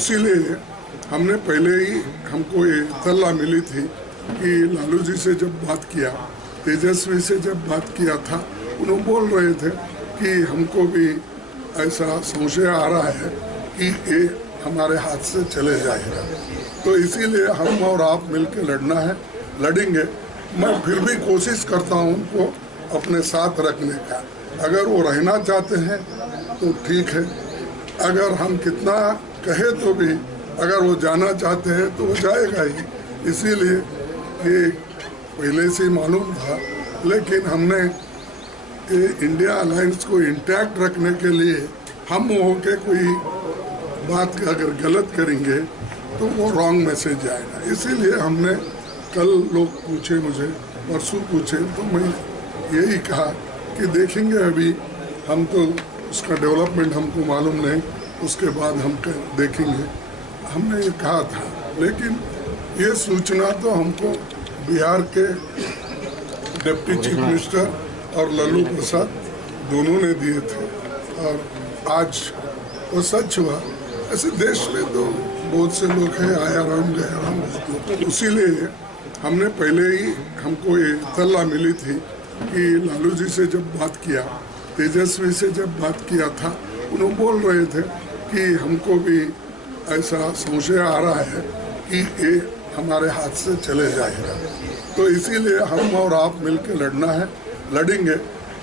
इसीलिए हमने पहले ही हमको ये इत्तला मिली थी कि लालू जी से जब बात किया, तेजस्वी से जब बात किया था, उन्होंने बोल रहे थे कि हमको भी ऐसा संशय आ रहा है कि ये हमारे हाथ से चले जाएगा। तो इसीलिए हम और आप मिलकर लड़ना है, लड़ेंगे। मैं फिर भी कोशिश करता हूँ उनको अपने साथ रखने का। अगर वो रहना चाहते हैं तो ठीक है, अगर हम कितना कहे तो भी अगर वो जाना चाहते हैं तो वो जाएगा ही। इसीलिए ये पहले से मालूम था, लेकिन हमने ये इंडिया अलायंस को इंटैक्ट रखने के लिए हम हो के कोई बात अगर गलत करेंगे तो वो रॉन्ग मैसेज आएगा। इसीलिए हमने कल लोग पूछे मुझे, परसों पूछे, तो मैं यही कहा कि देखेंगे। अभी हम तो उसका डेवलपमेंट हमको मालूम नहीं, उसके बाद हम देखेंगे। हमने ये कहा था, लेकिन ये सूचना तो हमको बिहार के डिप्टी चीफ मिनिस्टर और लालू प्रसाद दोनों ने दिए थे, और आज वो सच हुआ। ऐसे देश में तो बहुत से लोग हैं, आया राम गया राम, बहुत लोग। इसीलिए हमने पहले ही हमको ये इत्तला मिली थी कि लालू जी से जब बात किया, तेजस्वी से जब बात किया था, उन्होंने बोल रहे थे कि हमको भी ऐसा संशय आ रहा है कि ये हमारे हाथ से चले जाएगा। तो इसीलिए हम और आप मिलकर लड़ना है, लड़ेंगे।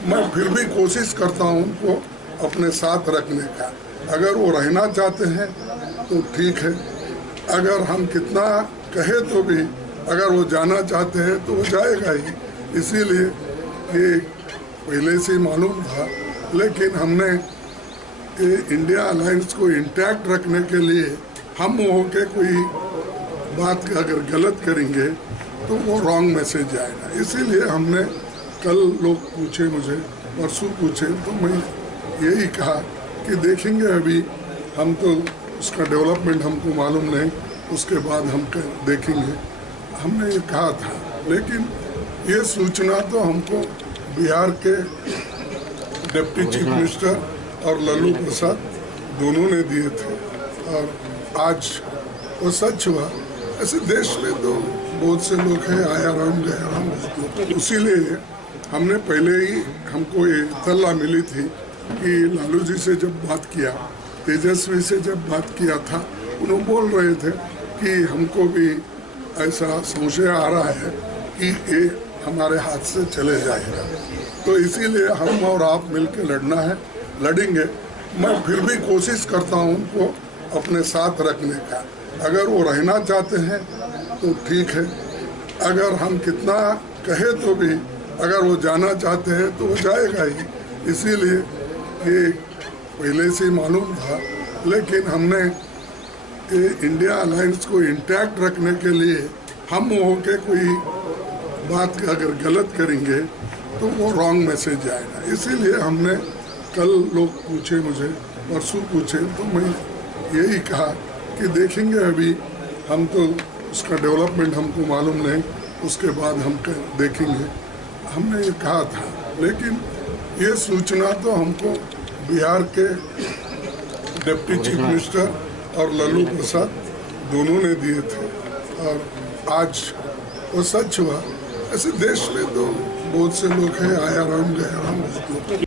मैं फिर भी कोशिश करता हूँ उनको अपने साथ रखने का। अगर वो रहना चाहते हैं तो ठीक है, अगर हम कितना कहे तो भी अगर वो जाना चाहते हैं तो वो जाएगा ही। इसीलिए ये पहले से मालूम था, लेकिन हमने ये इंडिया अलायंस को इंटैक्ट रखने के लिए हम हो के कोई बात अगर गलत करेंगे तो वो रॉन्ग मैसेज आएगा। इसीलिए हमने कल लोग पूछे मुझे, परसों पूछे, तो मैं यही कहा कि देखेंगे। अभी हम तो उसका डेवलपमेंट हमको मालूम नहीं, उसके बाद हम देखेंगे। हमने ये कहा था, लेकिन ये सूचना तो हमको बिहार के डिप्टी चीफ मिनिस्टर और लालू प्रसाद दोनों ने दिए थे, और आज वो सच हुआ। ऐसे देश में तो बहुत से लोग हैं, आया राम गया राम, बहुत लोग। इसीलिए हमने पहले ही हमको ये इत्तला मिली थी कि लालू जी से जब बात किया, तेजस्वी से जब बात किया था, उन्होंने बोल रहे थे कि हमको भी ऐसा संशय आ रहा है कि ये हमारे हाथ से चले जाएगा। तो इसीलिए हम और आप मिलकर लड़ना है, लड़ेंगे। मैं फिर भी कोशिश करता हूँ उनको अपने साथ रखने का। अगर वो रहना चाहते हैं तो ठीक है, अगर हम कितना कहे तो भी अगर वो जाना चाहते हैं तो वो जाएगा ही। इसीलिए ये पहले से मालूम था, लेकिन हमने ये इंडिया अलायंस को इंटैक्ट रखने के लिए हम हो के कोई बात अगर गलत करेंगे तो वो रॉन्ग मैसेज आएगा। इसीलिए हमने कल लोग पूछे मुझे, परसों पूछे, तो मैं यही कहा कि देखेंगे। अभी हम तो उसका डेवलपमेंट हमको मालूम नहीं, उसके बाद हम देखेंगे। हमने ये कहा था, लेकिन ये सूचना तो हमको बिहार के डिप्टी चीफ मिनिस्टर और लालू प्रसाद दोनों ने दिए थे, और आज वो सच हुआ। ऐसे देश में तो बहुत से लोग हैं, आया राम गया राम, बहुत लोग।